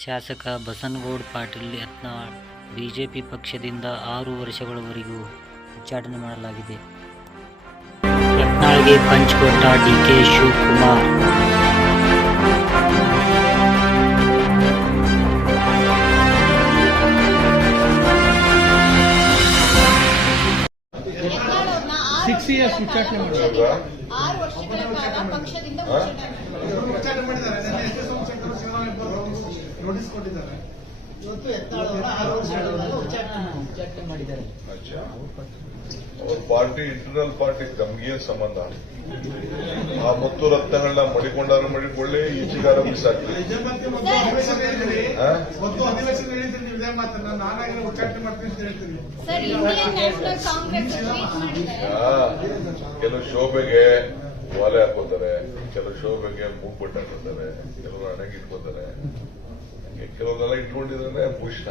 ಶಾಸಕ ಬಸನಗೌಡ ಪಾಟೀಲ್ ಯತ್ನಾಳ್ ಬಿಜೆಪಿ ಪಕ್ಷದಿಂದ ಆರು ವರ್ಷಗಳವರೆಗೂ ಉಚ್ಚಾಟನೆ ಮಾಡಲಾಗಿದೆ. ಯತ್ನಾಳ್ಗೆ punch D K Shivakumar. Six years ಉಚ್ಚಾಟನೆ ಮಾಡಿ ನೋಟಿಸ್ ಕೊಟ್ಟಿದ್ದಾರೆ. ಇವತ್ತು ಅವ್ರ ಪಾರ್ಟಿ ಇಂಟರ್ನಲ್ ಪಾರ್ಟಿ ತಮ್ಗೆ ಸಂಬಂಧ? ಆ ಮುತ್ತು ರತ್ನಗಳನ್ನ ಮಡಿಕೊಂಡಾರು ಮಡಿಕೊಳ್ಳಿ ಈಚಿಗಾರ ಆಗ್ತದೆ ಕೆಲವು ಶೋಭೆಗೆ ಒಲೆ ಹಾಕೋತಾರೆ ಕೆಲವು ಶೋಭೆಗೆ ಮೂಗ್ಬಟ್ಟು ಹಾಕೋತಾರೆ ಕೆಲವರು ಹಣಗಿಟ್ಕೋತಾರೆ ಕೆಲವ್ರನ್ನೆಲ್ಲ ಇಟ್ಕೊಂಡಿದ್ರೆ ಭೂಷಣ